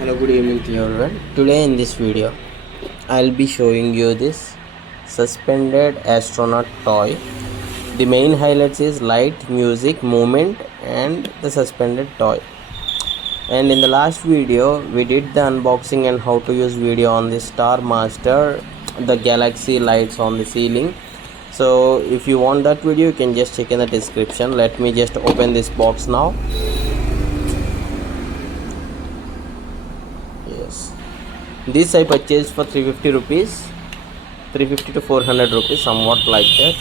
Hello, good evening to everyone. Today in this video I'll be showing you this suspended astronaut toy. The main highlights is light, music, movement and the suspended toy. And in the last video we did the unboxing and how to use video on the Star Master, the galaxy lights on the ceiling. So if you want that video you can just check in the description. Let me just open this box now. Yes, this I purchased for 350 rupees, 350 to 400 rupees, somewhat like that.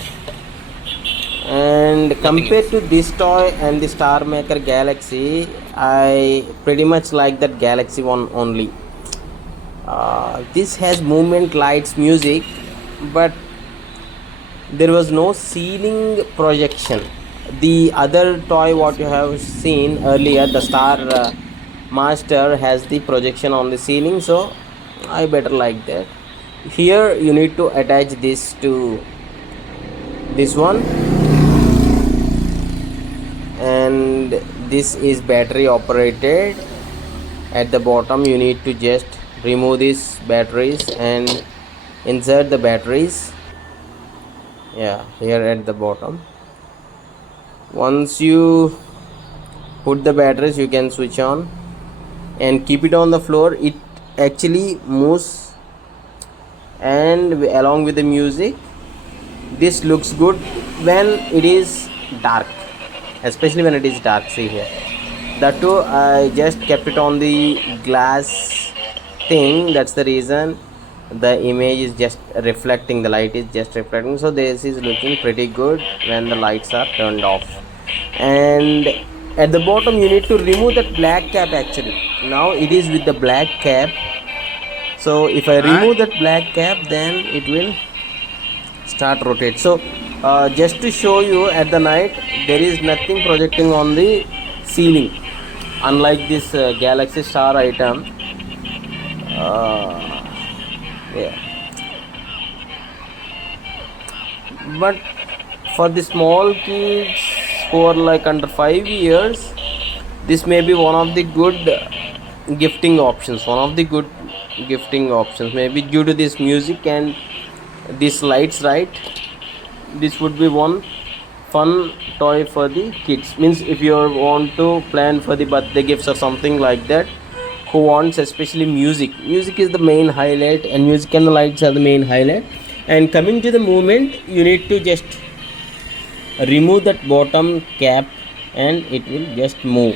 And compared to this toy and the Star Maker Galaxy, I pretty much like that Galaxy one only. This has movement, lights, music, but there was no ceiling projection. The other toy what you have seen earlier, the Star Master, has the projection on the ceiling, so I better like that. Here you need to attach this to this one, and this is battery operated. At the bottom you need to just remove these batteries and insert the batteries, here at the bottom. Once you put the batteries you can switch on and keep it on the floor. It actually moves, and along with the music, this looks good when it is dark, especially when it is dark. See here, that too I just kept it on the glass thing. That's the reason the image is just reflecting, the light is just reflecting. So this is looking pretty good when the lights are turned off. And at the bottom you need to remove that black cap. Actually now it is with the black cap, so if I remove that black cap then it will start rotate. So just to show you, at the night there is nothing projecting on the ceiling, unlike this Galaxy Star item. But for the small kids who are like under 5 years, this may be one of the good gifting options, maybe due to this music and these lights, right? This would be one fun toy for the kids. Means if you want to plan for the birthday gifts or something like that, who wants especially music is the main highlight, and music and the lights are the main highlight. And coming to the movement, you need to just remove that bottom cap and it will just move.